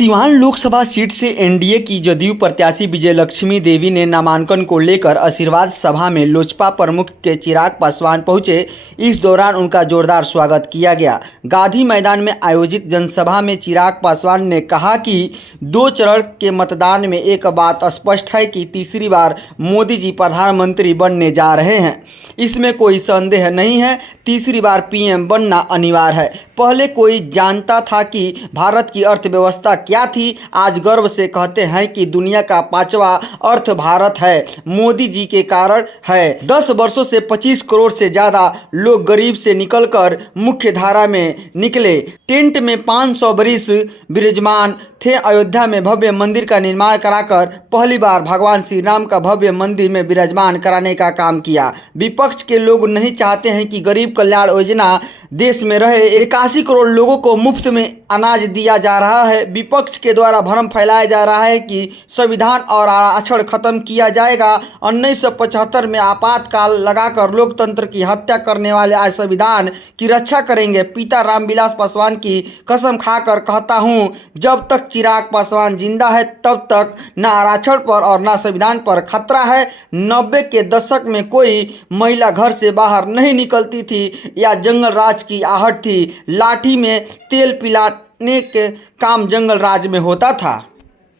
Siwan Lok Sabha seat से NDA की जदयू प्रत्याशी विजयलक्ष्मी देवी ने नामांकन को लेकर आशीर्वाद सभा में लोजपा प्रमुख के चिराग पासवान पहुंचे। इस दौरान उनका जोरदार स्वागत किया गया। गांधी मैदान में आयोजित जनसभा में चिराग पासवान ने कहा कि 2 चरण के मतदान में एक बात स्पष्ट है कि तीसरी बार मोदी जी प्रधानमंत्री बनने जा रहे हैं, इसमें कोई संदेह नहीं है। तीसरी बार पीएम बनना अनिवार्य है। पहले कोई जानता था कि भारत की अर्थव्यवस्था क्या थी? आज गर्व से कहते हैं कि दुनिया का 5वां अर्थ भारत है, मोदी जी के कारण है। 10 वर्षों से 25 करोड़ से ज़्यादा लोग गरीब से निकलकर मुख्य धारा में निकले। टेंट में 500 बरिस विराजमान थे। अयोध्या में भव्य मंदिर का निर्माण कराकर पहली बार भगवान श्री राम का भव्य मंदिर में विराजमान कराने का काम किया। विपक्ष के लोग नहीं चाहते हैं कि गरीब कल्याण योजना देश में रहे। 81 करोड़ लोगों को मुफ्त में अनाज दिया जा रहा है। विपक्ष के द्वारा भ्रम फैलाया जा रहा है कि संविधान और आरक्षण खत्म किया जाएगा। 1975 में आपातकाल लगाकर लोकतंत्र की हत्या करने वाले आज संविधान की रक्षा करेंगे। पिता रामविलास पासवान की कसम खाकर कहता हूं, जब तक चिराग पासवान जिंदा है तब तक न आरक्षण पर और न संविधान पर खतरा है। 90 के दशक में कोई महिला घर से बाहर नहीं निकलती थी या जंगल राज की आहट थी। लाठी में तेल पिलाने के काम जंगल राज में होता था।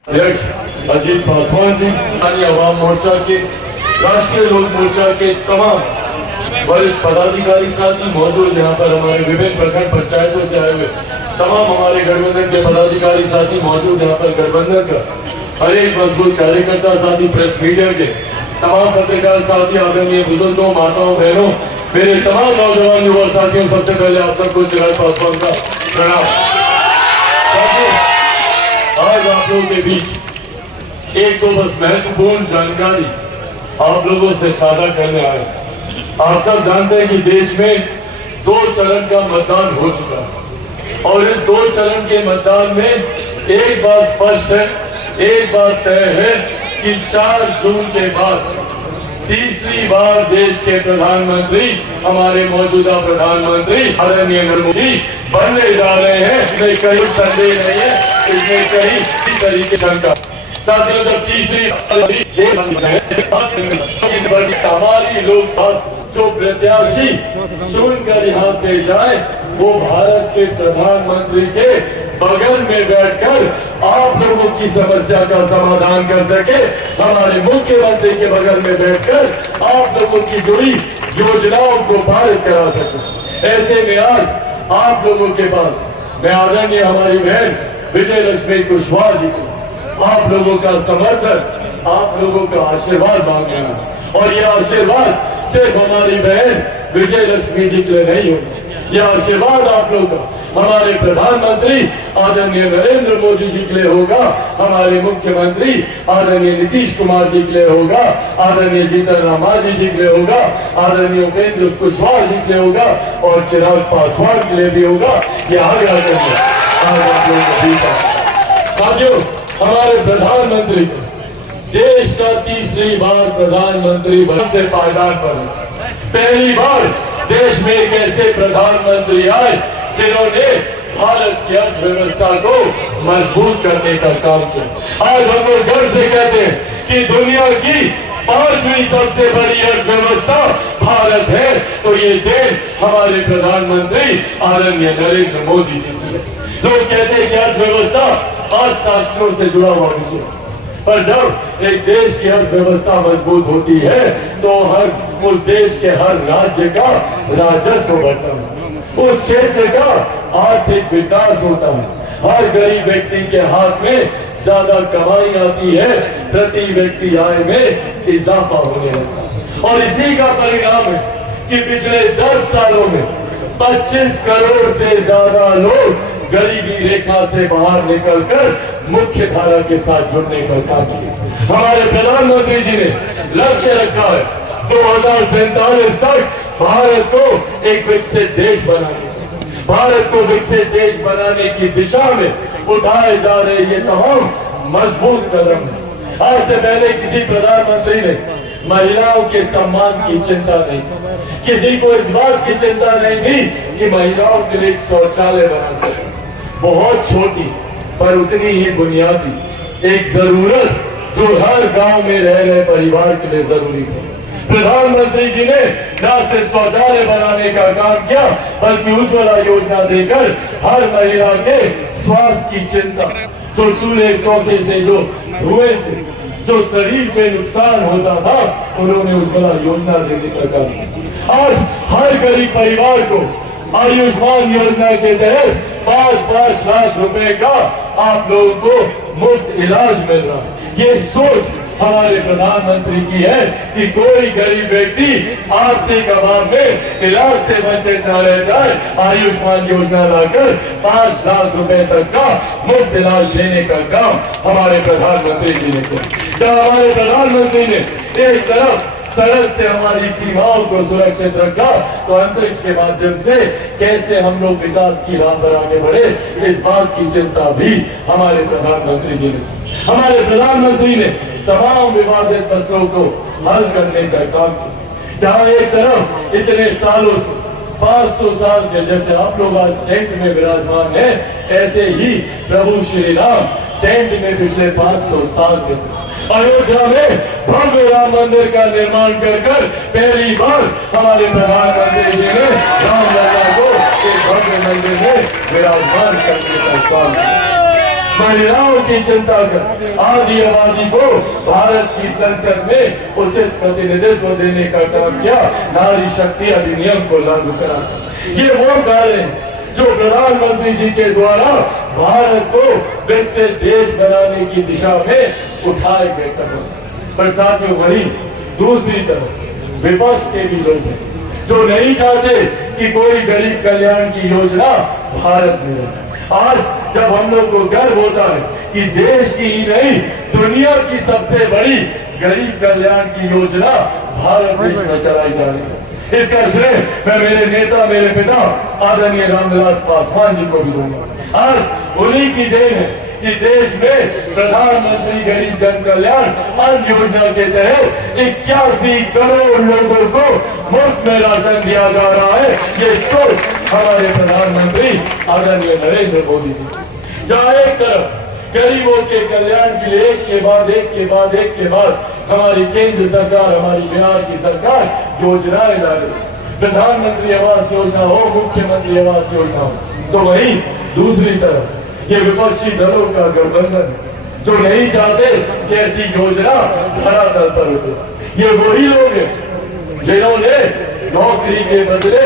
अध्यक्ष अजीत पासवान जी, आवाम मोर्चा के, राष्ट्रीय लोक मोर्चा के तमाम वरिष्ठ पदाधिकारी साथी मौजूद, यहाँ पर हमारे विभिन्न प्रखंड पंचायतों से आए हुए तमाम हमारे गठबंधन के पदाधिकारी साथी मौजूद, यहाँ पर गठबंधन का हर एक मजबूत कार्यकर्ता साथी, प्रेस मीडिया के तमाम पत्रकार साथी, आदरणीय बुजुर्गों, माताओं, बहनों, मेरे तमाम नौजवान युवा साथियों, सबसे पहले आप सबको चिराग पासवान का प्रणाम। आज आप लोगों के बीच एक दो बस महत्वपूर्ण जानकारी आप लोगों से साझा करने आए। आप सब जानते हैं कि देश में 2 चरण का मतदान हो चुका है और इस 2 चरण के मतदान में एक बात स्पष्ट है, एक बात तय है कि 4 जून के बाद तीसरी बार देश के प्रधानमंत्री, हमारे मौजूदा प्रधानमंत्री आदरणीय नरेंद्र मोदी बनने जा रहे हैं। इसमें कहीं संदेह नहीं है, इसमें कहीं तरीके शंका। साथियों, जब तीसरी हमारी लोकसभा जो प्रत्याशी चुनकर यहाँ से जाए वो भारत के प्रधानमंत्री के बगल में बैठकर आप लोगों की समस्या का समाधान कर सके, हमारे मुख्यमंत्री के बगल में बैठकर आप लोगों की जुड़ी योजनाओं को पारित करा सके। ऐसे में आज आप लोगों के पास मैं आदरणीय हमारी बहन विजयलक्ष्मी कुशवाहा जी को आप लोगों का समर्थन, आप लोगों का आशीर्वाद मांग रहा है। और यह आशीर्वाद सिर्फ हमारी बहन विजयलक्ष्मी जी के लिए नहीं होगा, यह आशीर्वाद आप लोगों का हमारे प्रधानमंत्री आदरणीय नरेंद्र मोदी जी के लिए होगा, हमारे मुख्यमंत्री आदरणीय नीतीश कुमार जी के लिए होगा, आदरणीय जीतन राम मांझी जी के लिए होगा, आदरणीय उपेंद्र कुशवाहा जी के लिए होगा और चिराग पासवान के लिए भी होगा। यह आग्रह करेंगे आज आप लोगों को भी। साथियों, हमारे प्रधानमंत्री को देश का तीसरी बार प्रधानमंत्री बनने से पायदान पर पहली बार देश में एक ऐसे प्रधानमंत्री आए जिन्होंने भारत की अर्थव्यवस्था को मजबूत करने का काम किया। आज हम लोग गर्व से कहते हैं कि दुनिया की 5वीं सबसे बड़ी अर्थव्यवस्था भारत है, तो ये देन हमारे प्रधानमंत्री आदरणीय नरेंद्र मोदी जी की है। लोग कहते हैं कि अर्थव्यवस्था अर्थशास्त्रों से जुड़ा हुआ विषय, पर जब एक देश की अर्थव्यवस्था मजबूत होती है तो उस देश के हर राज्य का राजस्व बढ़ता है, उस क्षेत्र का आर्थिक विकास होता है, हर गरीब व्यक्ति के हाथ में ज्यादा कमाई आती है, प्रति व्यक्ति आय में इजाफा होने लगता है। और इसी का परिणाम है कि पिछले 10 सालों में 25 करोड़ से ज्यादा लोग गरीबी रेखा से बाहर निकलकर मुख्य धारा के साथ जुड़ने का काम किया। हमारे प्रधानमंत्री जी ने लक्ष्य रखा है 2047 तक भारत को एक विकसित देश बनाने, भारत को विकसित देश बनाने की दिशा में उठाए जा रहे ये तमाम मजबूत कदम है। आज से पहले किसी प्रधानमंत्री ने महिलाओं के सम्मान की चिंता नहीं, किसी को इस बात की चिंता नहीं थी कि महिलाओं के लिए एक शौचालय बनाते। बहुत छोटी पर उतनी ही बुनियादी एक जरूरत जो हर गांव में रह रहे परिवार के लिए जरूरी है। प्रधानमंत्री जी ने न सिर्फ शौचालय बनाने का काम किया बल्कि उज्ज्वला योजना देकर हर महिला के स्वास्थ्य की चिंता, जो चूल्हे चौके से जो धुएं से जो शरीर पे नुकसान होता था, उन्होंने उज्ज्वला योजना देने का काम किया। आज हर गरीब परिवार को आयुष्मान योजना के तहत 5-5 लाख रुपए का आप लोगों को मुफ्त इलाज मिल रहा है। ये सोच हमारे प्रधानमंत्री की है कि कोई गरीब व्यक्ति आर्थिक अभाव में इलाज से वंचित न रह जाए। आयुष्मान योजना लाकर 5 लाख रुपए तक का मुफ्त इलाज देने का काम हमारे प्रधानमंत्री जी ने किया। जब हमारे प्रधानमंत्री ने एक तरफ सरहद से हमारी सीमाओं को सुरक्षित रखा, तो अंतरिक्ष के माध्यम से कैसे हम लोग विकास की राह पर आगे बढ़े, इस बात की चिंता भी हमारे प्रधानमंत्री जी ने। हमारे प्रधानमंत्री ने तमाम विवादित मसलों को हल करने का काम किया। जहां एक तरफ इतने सालों से 500 साल से जैसे आप लोग आज टेंट में विराजमान है, ऐसे ही प्रभु श्री राम टेंट में पिछले 500 साल से अयोध्या में भव्य राम मंदिर का निर्माण कर पहली बार हमारे प्रधानमंत्री जी ने रामलला को एक भव्य मंदिर में विराजमान करने का काम किया। महिलाओं की चिंता कर आदि आबादी को भारत की संसद में उचित प्रतिनिधित्व देने का काम किया। नारी शक्ति अधिनियम को लागू करा। ये वो कार्य है जो प्रधानमंत्री जी के द्वारा भारत को विकसित देश बनाने की दिशा में उठाए गए कदम। पर साथियों, वही दूसरी तरफ विपक्ष के भी लोग हैं जो नहीं चाहते कि कोई गरीब कल्याण की योजना भारत में रहे। आज जब हम लोग को गर्व होता है कि देश की ही नहीं दुनिया की सबसे बड़ी गरीब कल्याण की योजना भारत देश में चलाई जा रही है, इसका श्रेय मैं मेरे नेता, मेरे पिता आदरणीय रामविलास पासवान जी को भी दूंगा। आज उन्हीं की देन है कि देश में प्रधानमंत्री गरीब जन कल्याण अन्न योजना के तहत 81 करोड़ लोगों को मुफ्त में राशन दिया जा रहा है। ये सोच हमारे प्रधानमंत्री आदरणीय नरेंद्र मोदी जी। जहाँ एक तरफ गरीबों के कल्याण के लिए एक के बाद हमारी केंद्र सरकार, हमारी बिहार की सरकार योजनाएं ला रही है, प्रधानमंत्री आवास योजना हो, मुख्यमंत्री आवास योजना हो, तो वहीं दूसरी तरफ ये विपक्षी दलों का गठबंधन जो नहीं चाहते कि ऐसी योजना धरातल पर उतरे। ये वही लोग हैं जिन्होंने नौकरी के बदले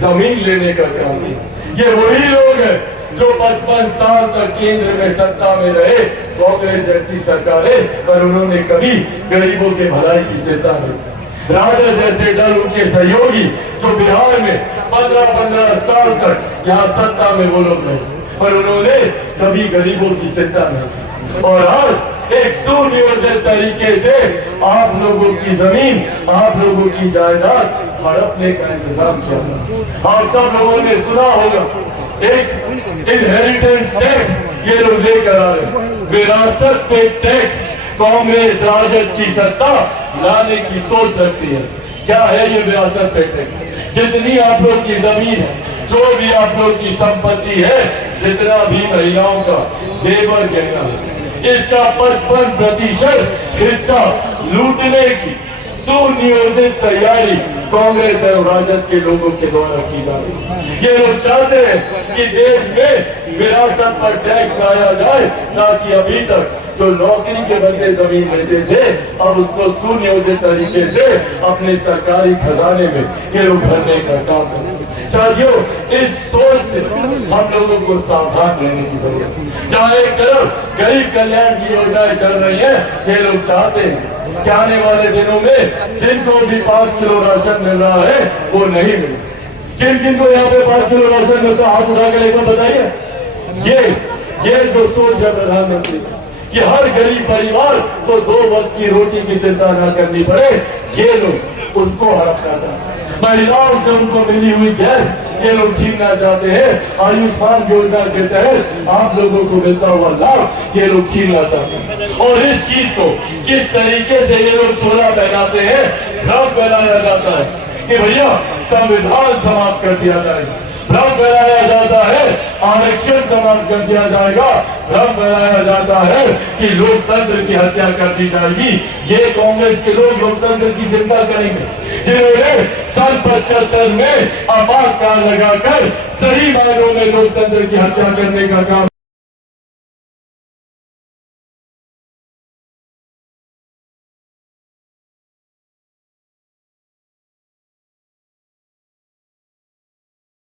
जमीन लेने का काम किया। ये वही लोग हैं जो 55 साल तक केंद्र में सत्ता में रहे, कांग्रेस जैसी सरकारें, पर उन्होंने कभी गरीबों के भलाई की चिंता नहीं की। राजद जैसे दल, उनके सहयोगी जो बिहार में 15-15 साल तक यहाँ सत्ता में वो लोग रहे, पर उन्होंने कभी गरीबों की चिंता नहीं की। और आज एक सुनियोजित तरीके से आप लोगों की जमीन, आप लोगों की जायदाद हड़पने का इंतजाम किया था। आप सब लोगों ने सुना होगा एक इनहेरिटेंस टैक्स ये लोग लेकर आ रहे, विरासत पे टैक्स कांग्रेस राजद की सत्ता लाने की सोच रखती है। क्या है ये विरासत पे टैक्स? जितनी आप लोग की जमीन है, जो भी आप लोग की संपत्ति है, जितना भी महिलाओं का जेवर गहना है, इसका 55% हिस्सा लूटने की सुनियोजित तैयारी कांग्रेस और राजद के लोगों के द्वारा की जा रही है। ये लोग चाहते हैं कि देश में विरासत पर टैक्स लाया जाए, ताकि अभी तक जो नौकरी के बदले जमीन लेते थे, अब उसको सुनियोजित तरीके से अपने सरकारी खजाने में ये लोग भरने का काम करें। साथियों, इस सोच से हम लोगों को सावधान रहने की जरूरत है। जहाँ एक तरफ गरीब कल्याण की योजनाएं चल रही है, ये लोग चाहते हैं कि आने वाले दिनों में जिनको भी 5 किलो राशन मिल रहा है वो नहीं मिले। किन किन को यहाँ पे 5 किलो राशन मिलता, हाथ उठा कर एक बार बताइए। ये जो सोच है प्रधानमंत्री कि हर गरीब परिवार को 2 वक्त की रोटी की चिंता न करनी पड़े, ये लोग उसको हड़पना चाहते हैं। महिलाओं से उनको मिली हुई गैस ये लोग छीनना चाहते हैं। आयुष्मान योजना के तहत आप लोगों को मिलता हुआ लाभ ये लोग छीनना चाहते हैं। और इस चीज को किस तरीके से ये लोग चोला पहनाते हैं, भ्रम फैलाया जाता है कि भैया संविधान समाप्त कर दिया जाए, भ्रम फैलाया जाता है आरक्षण समाप्त कर दिया जाएगा, भ्रम फैलाया जाता है कि लोकतंत्र की हत्या कर दी जाएगी। ये कांग्रेस के लोग लोकतंत्र की चिंता करेंगे जिन्होंने सन 75 में आपातकाल लगाकर सही मायनों में लोकतंत्र की हत्या करने का काम